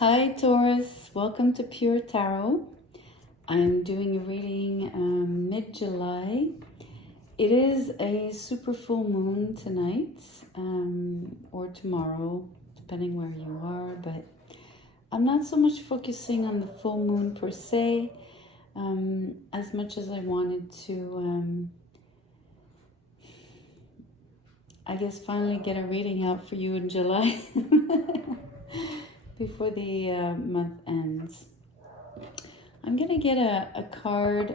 Hi Taurus, welcome to Pure Tarot. I'm doing a reading mid-July. It is a super full moon tonight or tomorrow, depending where you are, but I'm not so much focusing on the full moon per se, as much as I wanted to, I guess, finally get a reading out for you in July. Before the month ends. I'm going to get a card,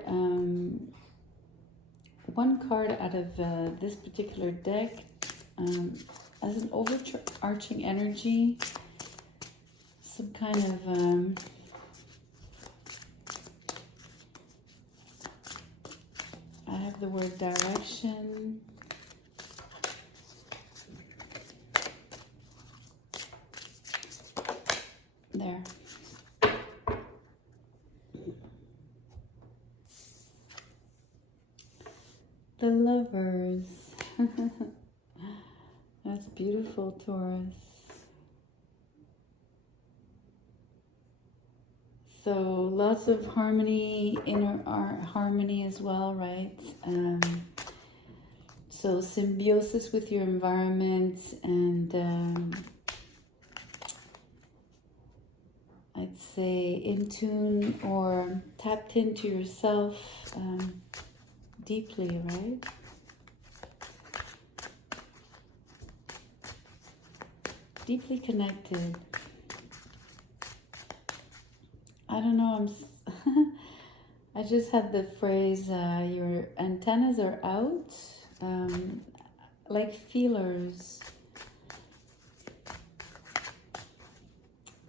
one card out of this particular deck as an overarching energy, some kind of I have the word direction. There. The Lovers. That's beautiful, Taurus. So lots of harmony, inner harmony as well, right? So symbiosis with your environment and I'd say in tune or tapped into yourself deeply, right? Deeply connected. I don't know, I just had the phrase, your antennas are out, like feelers.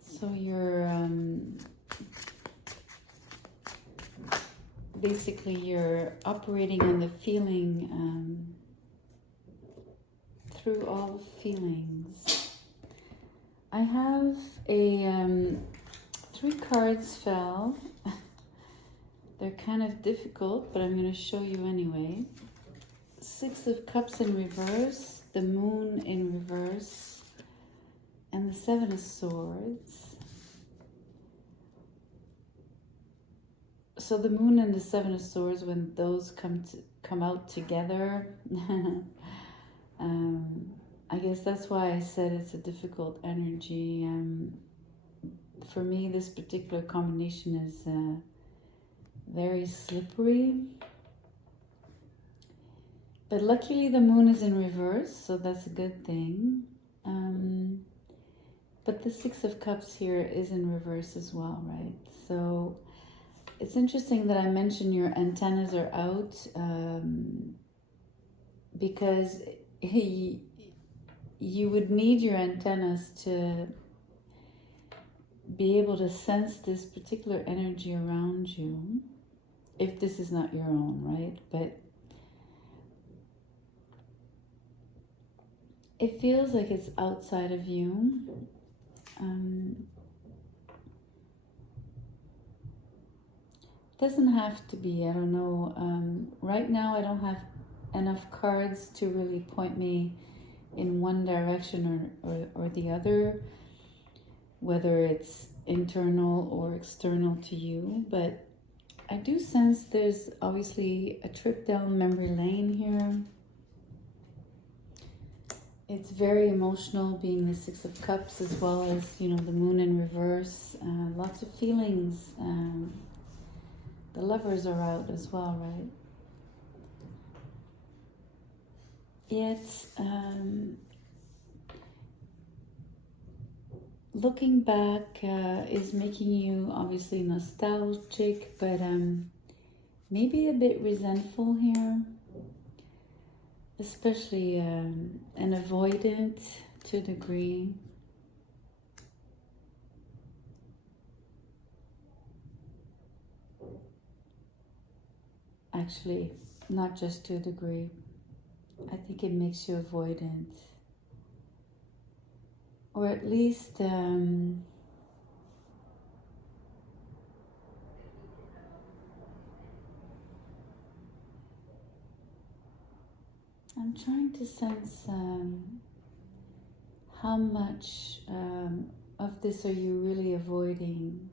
So you're basically you're operating on the feeling through all feelings. I have a 3 cards fell. They're kind of difficult, but I'm going to show you anyway. 6 of Cups in reverse, the Moon in reverse, and the 7 of Swords. So the Moon and the 7 of Swords, when those come out together, I guess that's why I said it's a difficult energy. For me, this particular combination is very slippery. But luckily the Moon is in reverse, so that's a good thing. But the 6 of Cups here is in reverse as well, right? So it's interesting that I mentioned your antennas are out because you would need your antennas to be able to sense this particular energy around you, if this is not your own, right? But it feels like it's outside of you. Doesn't have to be, I don't know. Right now I don't have enough cards to really point me in one direction or the other, whether it's internal or external to you, but I do sense there's obviously a trip down memory lane here. It's very emotional, being the 6 of Cups as well as, you know, the Moon in reverse. Lots of feelings. The Lovers are out as well, right? Yet, looking back is making you obviously nostalgic, but maybe a bit resentful here. Especially an avoidant to a degree. Actually, not just to a degree. I think it makes you avoidant. Or at least I'm trying to sense how much of this are you really avoiding?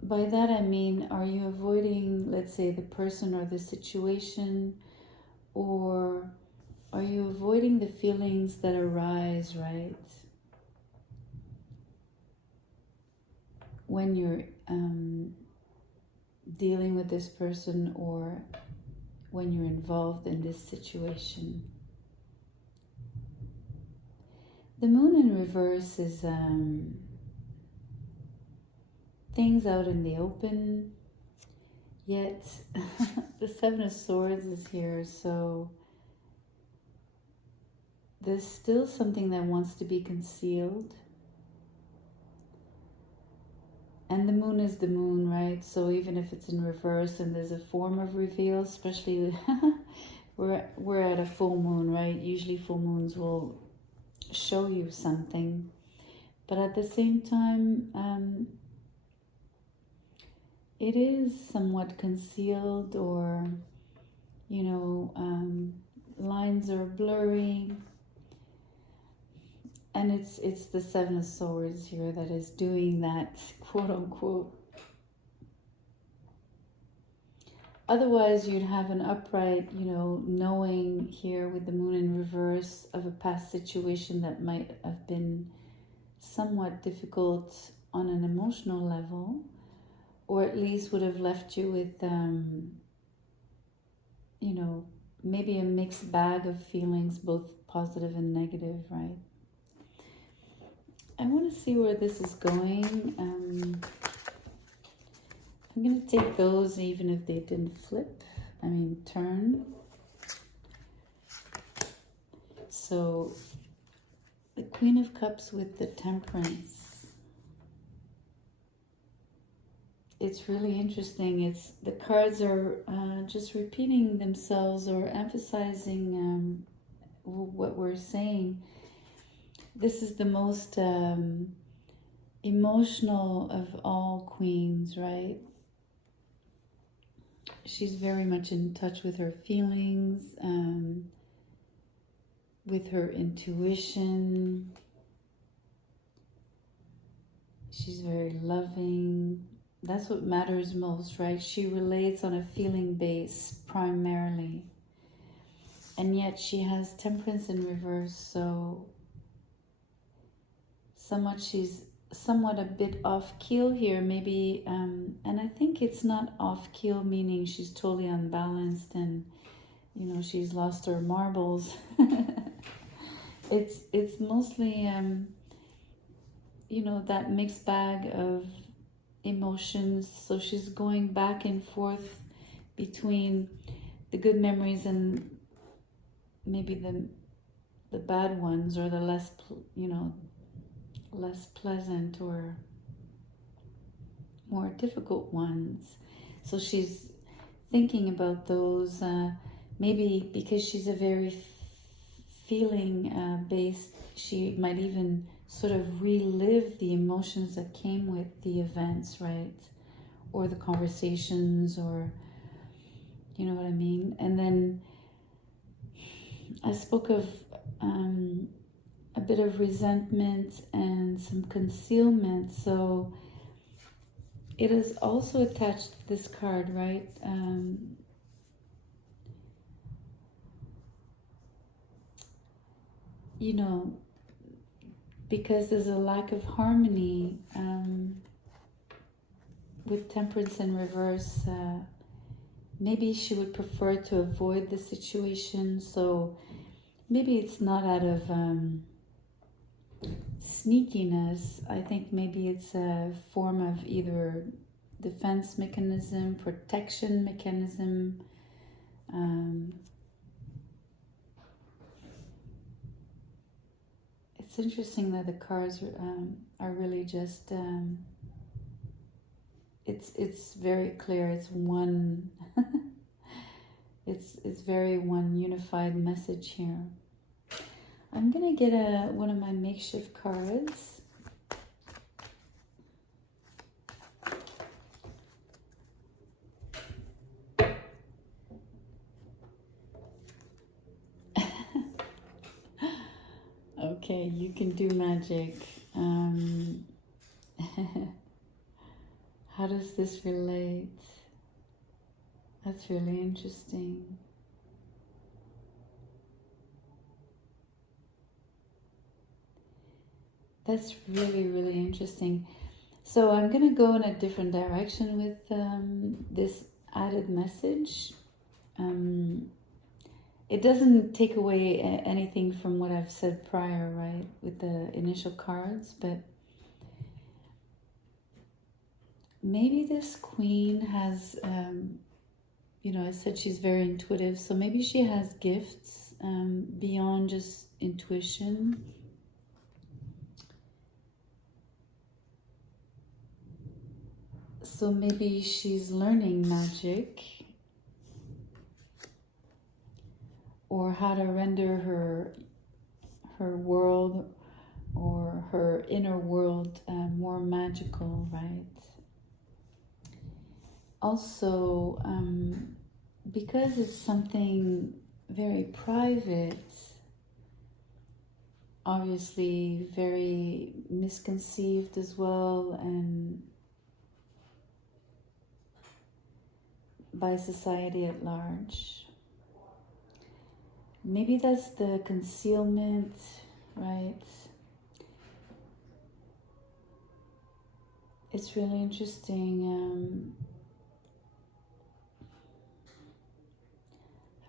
By that I mean, are you avoiding, let's say, the person or the situation, or are you avoiding the feelings that arise, right? When you're dealing with this person or when you're involved in this situation. The moon in reverse is things out in the open, yet the Seven of Swords is here, so there's still something that wants to be concealed. And the moon is the moon, right? So even if it's in reverse and there's a form of reveal, especially we're at a full moon, right? Usually full moons will show you something. But at the same time, it is somewhat concealed, or, you know, lines are blurry. And it's the Seven of Swords here that is doing that, quote unquote. Otherwise, you'd have an upright, you know, knowing here with the moon in reverse of a past situation that might have been somewhat difficult on an emotional level, or at least would have left you with, you know, maybe a mixed bag of feelings, both positive and negative, right? I want to see where this is going. I'm going to take those even if they didn't flip. I mean, turn. So, the Queen of Cups with the Temperance. It's really interesting. The cards are just repeating themselves or emphasizing what we're saying. This is the most emotional of all queens, right? She's very much in touch with her feelings, with her intuition. She's very loving. That's what matters most, right? She relates on a feeling base primarily. And yet she has Temperance in reverse, so she's somewhat a bit off keel here, maybe, and I think it's not off keel meaning she's totally unbalanced and, you know, she's lost her marbles. It's mostly, you know, that mixed bag of emotions. So she's going back and forth between the good memories and maybe the bad ones, or the less, you know, less pleasant or more difficult ones. So she's thinking about those, maybe because she's a very feeling based, she might even sort of relive the emotions that came with the events, right? Or the conversations, or, you know what I mean? And then I spoke of a bit of resentment and some concealment. So it is also attached to this card, right? You know, because there's a lack of harmony with Temperance in reverse, maybe she would prefer to avoid the situation. So maybe it's not out of sneakiness. I think maybe it's a form of either defense mechanism, protection mechanism. It's interesting that the cards are really just, it's very clear. It's one, it's very one unified message here. I'm gonna get one of my makeshift cards. Okay, you can do magic. How does this relate? That's really interesting. That's really, really interesting. So I'm going to go in a different direction with this added message. It doesn't take away anything from what I've said prior, right, with the initial cards, but maybe this queen has, I said she's very intuitive, so maybe she has gifts beyond just intuition. So maybe she's learning magic, or how to render her world or her inner world more magical, right? Also, because it's something very private, obviously very misconceived as well, and by society at large. Maybe that's the concealment, right? It's really interesting.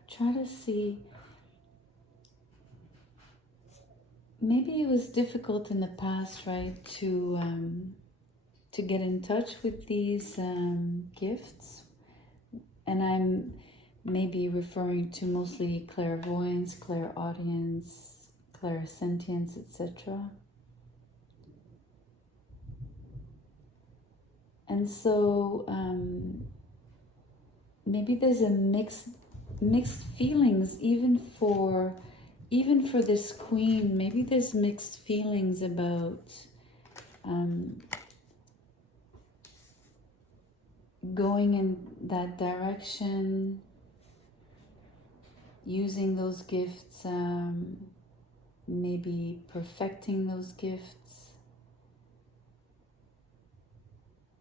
Try to see. Maybe it was difficult in the past, right, to get in touch with these gifts, and I'm maybe referring to mostly clairvoyance, clairaudience, clairsentience, etc. And so maybe there's a mixed feelings even for this queen. Maybe there's mixed feelings about going in that direction, using those gifts, maybe perfecting those gifts,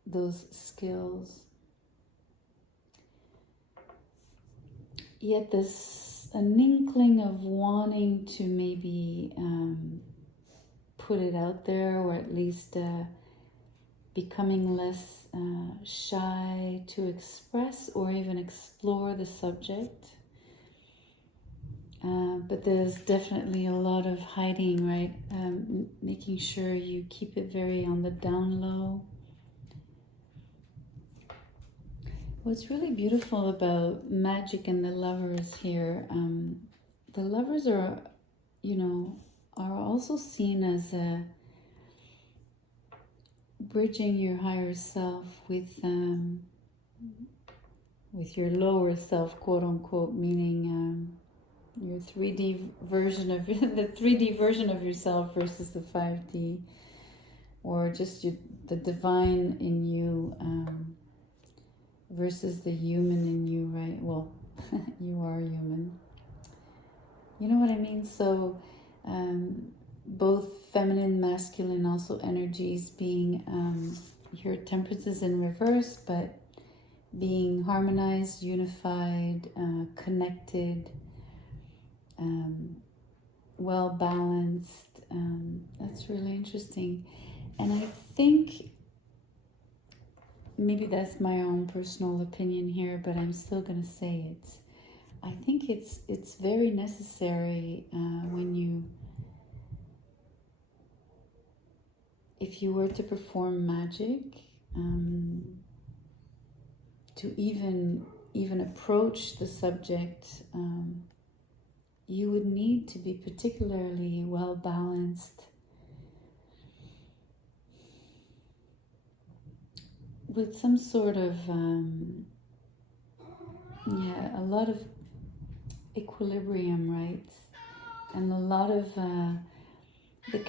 those skills. Yet there's an inkling of wanting to maybe put it out there, or at least becoming less shy to express or even explore the subject. But there's definitely a lot of hiding, right? Making sure you keep it very on the down low. What's really beautiful about magic and the lovers here, the lovers are, are also seen as bridging your higher self with your lower self, quote unquote, meaning your 3D version of the 3D version of yourself versus the 5D, or just the divine in you versus the human in you, right? Well, you are human. You know what I mean? So both feminine, masculine, also energies being your temperance is in reverse, but being harmonized, unified, connected, well balanced. That's really interesting. And I think maybe that's my own personal opinion here, but I'm still going to say it. I think it's very necessary if you were to perform magic, to even approach the subject, you would need to be particularly well balanced, with some sort of a lot of equilibrium, right? And a lot of the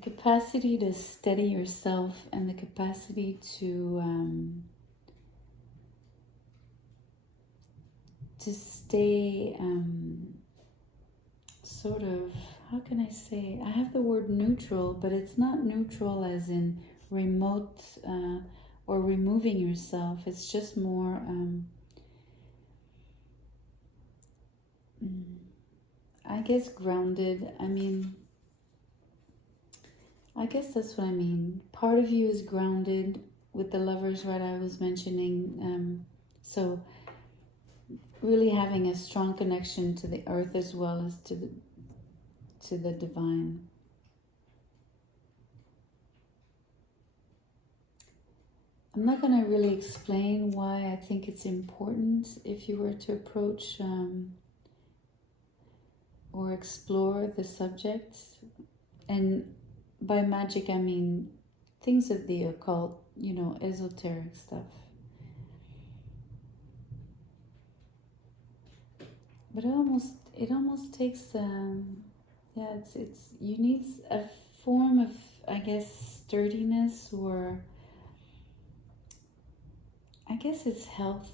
capacity to steady yourself, and the capacity to stay sort of, how can I say? I have the word neutral, but it's not neutral as in remote or removing yourself. It's just more, I guess, grounded. I mean, I guess that's what I mean. Part of you is grounded with the lovers, right? I was mentioning. So really having a strong connection to the earth as well as to the divine. I'm not going to really explain why I think it's important if you were to approach or explore the subject. And by magic, I mean things of the occult, you know, esoteric stuff. But it almost takes, yeah, it's you need a form of, I guess, sturdiness, or I guess it's health.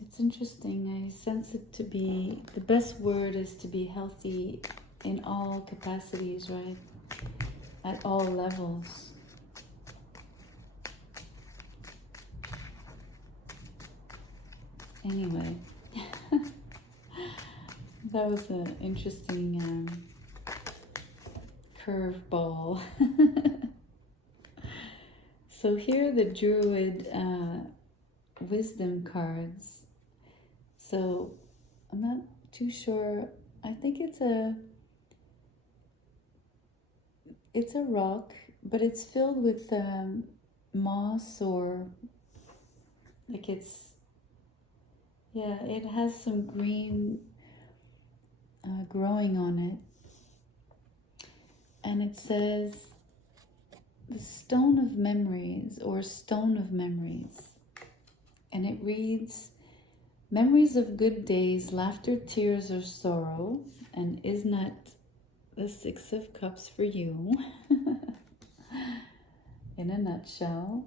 It's interesting. I sense it to be, the best word is to be healthy in all capacities, right? At all levels. Anyway, that was an interesting curveball. So here are the Druid wisdom cards. So I'm not too sure. I think it's a rock, but it's filled with moss, or like it's, yeah, it has some green growing on it. And it says the stone of memories, or stone of memories. And it reads, memories of good days, laughter, tears, or sorrow. And is not the Six of Cups for you? In a nutshell.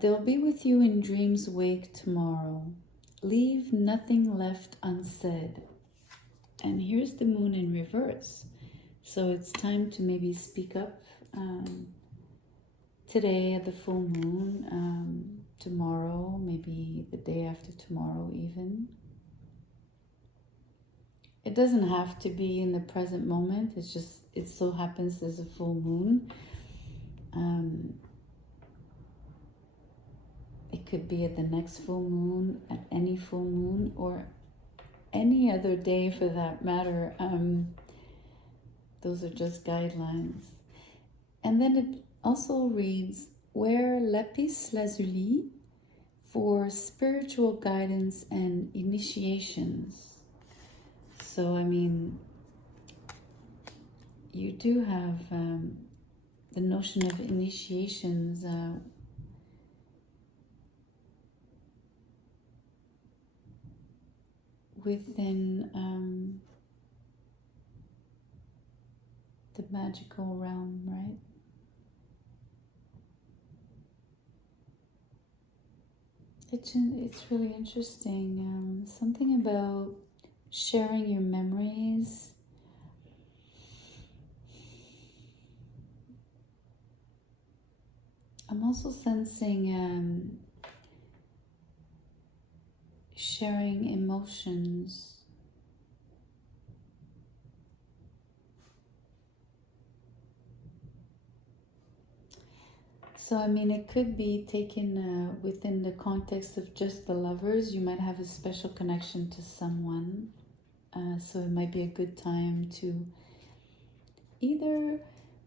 They'll be with you in dreams wake tomorrow. Leave nothing left unsaid. And here's the moon in reverse. So it's time to maybe speak up today at the full moon, tomorrow, maybe the day after tomorrow even. It doesn't have to be in the present moment. It's just, it so happens there's a full moon. It could be at the next full moon, at any full moon, or any other day for that matter. Those are just guidelines. And then it also reads, wear lapis lazuli for spiritual guidance and initiations. So, I mean, you do have the notion of initiations within the magical realm, right? It's really interesting. Something about sharing your memories. I'm also sensing sharing emotions. So, I mean, it could be taken within the context of just the lovers. You might have a special connection to someone. So it might be a good time to either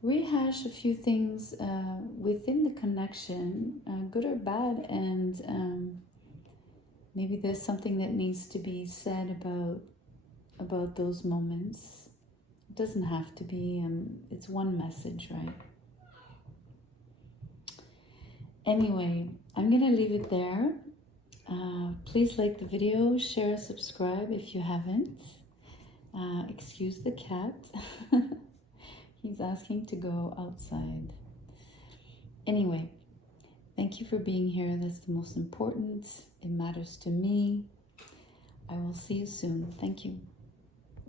rehash a few things within the connection, good or bad, and maybe there's something that needs to be said about those moments. It doesn't have to be, it's one message, right? Anyway, I'm going to leave it there. Please like the video, share, subscribe if you haven't. Excuse the cat. He's asking to go outside. Anyway, thank you for being here. That's the most important. It matters to me. I will see you soon. Thank you.